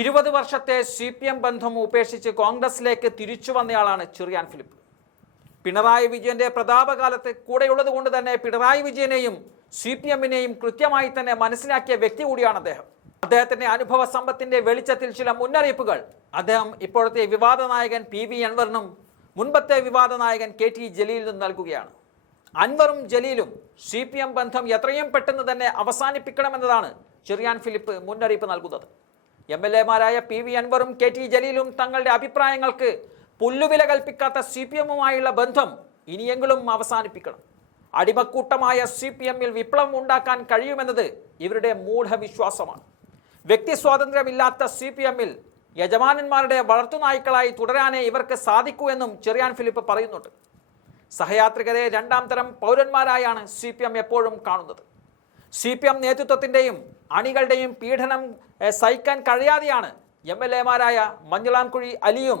ഇരുപത് വർഷത്തെ C P M ബന്ധം ഉപേക്ഷിച്ച് കോൺഗ്രസിലേക്ക് തിരിച്ചു വന്നയാളാണ് ചെറിയാൻ ഫിലിപ്പ്. പിണറായി വിജയന്റെ പ്രതാപകാലത്ത് കൂടെയുള്ളത് കൊണ്ട് തന്നെ പിണറായി വിജയനെയും സി പി എമ്മിനെയും കൃത്യമായി തന്നെ മനസ്സിലാക്കിയ വ്യക്തി കൂടിയാണ് അദ്ദേഹം. അദ്ദേഹത്തിന്റെ അനുഭവ സമ്പത്തിന്റെ വെളിച്ചത്തിൽ ചില മുന്നറിയിപ്പുകൾ. അദ്ദേഹം ഇപ്പോഴത്തെ വിവാദ നായകൻ പി വി അൻവറിനും മുൻപത്തെ വിവാദ നായകൻ കെ ടി ജലീലിനും നൽകുകയാണ്. അൻവറും ജലീലും സി പി എം ബന്ധം എത്രയും പെട്ടെന്ന് തന്നെ അവസാനിപ്പിക്കണമെന്നതാണ് ചെറിയാൻ ഫിലിപ്പ് മുന്നറിയിപ്പ് നൽകുന്നത്. എം എൽ എമാരായ പി വി അൻവറും കെ ടി ജലീലും തങ്ങളുടെ അഭിപ്രായങ്ങൾക്ക് പുല്ലുവില കൽപ്പിക്കാത്ത സി പി എമ്മുമായുള്ള ബന്ധം ഇനിയെങ്കിലും അവസാനിപ്പിക്കണം. അടിമക്കൂട്ടമായ സി പി എമ്മിൽ വിപ്ലവം ഉണ്ടാക്കാൻ കഴിയുമെന്നത് ഇവരുടെ മൂഢവിശ്വാസമാണ്. വ്യക്തി സ്വാതന്ത്ര്യമില്ലാത്ത സി പി എമ്മിൽ യജമാനന്മാരുടെ വളർത്തുനായ്ക്കളായി തുടരാനേ ഇവർക്ക് സാധിക്കൂ എന്നും ചെറിയാൻ ഫിലിപ്പ് പറയുന്നുണ്ട്. സഹയാത്രികരെ രണ്ടാം തരം പൗരന്മാരായാണ് സി എപ്പോഴും കാണുന്നത്. സി പി എം നേതൃത്വത്തിന്റെയും അണികളുടെയും പീഡനം സഹിക്കാൻ കഴിയാതെയാണ് എം എൽ എമാരായ മഞ്ഞളാംകുഴി അലിയും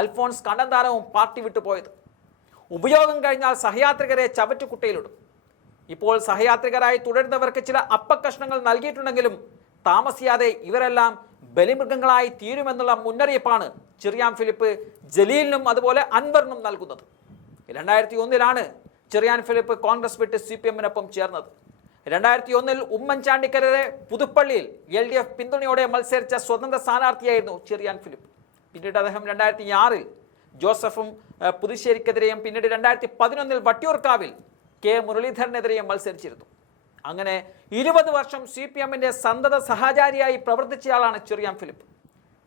അൽഫോൺസ് കണ്ണന്താനവും പാർട്ടി വിട്ടുപോയത് ഉപയോഗം കഴിഞ്ഞാൽ സഹയാത്രികരെ ചവറ്റുകുട്ടയിലിടും. ഇപ്പോൾ സഹയാത്രികരായി തുടരുന്നവർക്ക് ചില അപ്പക്കഷ്ണങ്ങൾ നൽകിയിട്ടുണ്ടെങ്കിലും താമസിയാതെ ഇവരെല്ലാം ബലിമൃഗങ്ങളായി തീരുമെന്നുള്ള മുന്നറിയിപ്പാണ് ചെറിയാൻ ഫിലിപ്പ് ജലീലിനും അതുപോലെ അൻവറിനും നൽകുന്നത്. രണ്ടായിരത്തി ഒന്നിലാണ് ചെറിയാൻ ഫിലിപ്പ് കോൺഗ്രസ് വിട്ട് സി പി എമ്മിനൊപ്പം ചേർന്നത്. രണ്ടായിരത്തി ഒന്നിൽ ഉമ്മൻചാണ്ടിക്കരരെ പുതുപ്പള്ളിയിൽ എൽ ഡി എഫ് പിന്തുണയോടെ മത്സരിച്ച സ്വതന്ത്ര സ്ഥാനാർത്ഥിയായിരുന്നു ചെറിയാൻ ഫിലിപ്പ്. പിന്നീട് അദ്ദേഹം രണ്ടായിരത്തി ആറിൽ ജോസഫും പുതുശ്ശേരിക്കെതിരെയും പിന്നീട് രണ്ടായിരത്തി പതിനൊന്നിൽ വട്ടിയൂർക്കാവിൽ കെ. മുരളീധരനെതിരെയും മത്സരിച്ചിരുന്നു. അങ്ങനെ ഇരുപത് വർഷം സി പി എമ്മിന്റെ സന്തത സഹചാരിയായി പ്രവർത്തിച്ചയാളാണ് ചെറിയാൻ ഫിലിപ്പ്.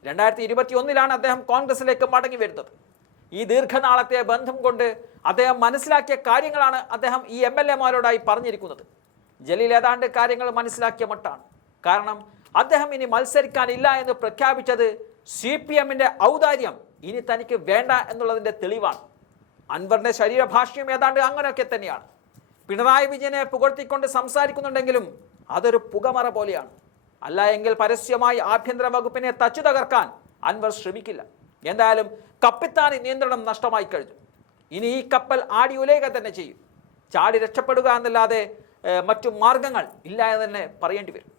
രണ്ടായിരത്തി ഇരുപത്തി ഒന്നിലാണ് അദ്ദേഹം കോൺഗ്രസിലേക്ക് മടങ്ങി വരുന്നത്. ഈ ദീർഘനാളത്തെ ബന്ധം കൊണ്ട് അദ്ദേഹം മനസ്സിലാക്കിയ കാര്യങ്ങളാണ് അദ്ദേഹം ഈ എം എൽ എമാരോടായി പറഞ്ഞിരിക്കുന്നത്. ജലീൽ ഏതാണ്ട് കാര്യങ്ങൾ മനസ്സിലാക്കിയ മട്ടാണ്. കാരണം അദ്ദേഹം ഇനി മത്സരിക്കാനില്ല എന്ന് പ്രഖ്യാപിച്ചത് സി പി എമ്മിന്റെ ഔദാര്യം ഇനി തനിക്ക് വേണ്ട എന്നുള്ളതിന്റെ തെളിവാണ്. അൻവറിന്റെ ശരീരഭാഷ്യം ഏതാണ്ട് അങ്ങനെയൊക്കെ തന്നെയാണ്. പിണറായി വിജയനെ പുകഴ്ത്തിക്കൊണ്ട് സംസാരിക്കുന്നുണ്ടെങ്കിലും അതൊരു പുകമറ പോലെയാണ്. അല്ല എങ്കിൽ പരസ്യമായി ആഭ്യന്തര വകുപ്പിനെ തച്ചു തകർക്കാൻ അൻവർ ശ്രമിക്കില്ല. എന്തായാലും കപ്പിത്താനി നിയന്ത്രണം നഷ്ടമായി കഴിഞ്ഞു. ഇനി ഈ കപ്പൽ ആടി ഉലയുക തന്നെ ചെയ്യും. ചാടി രക്ഷപ്പെടുക എന്നല്ലാതെ മറ്റു മാർഗങ്ങൾ ഇല്ല എന്ന് തന്നെ പറയേണ്ടി വരും.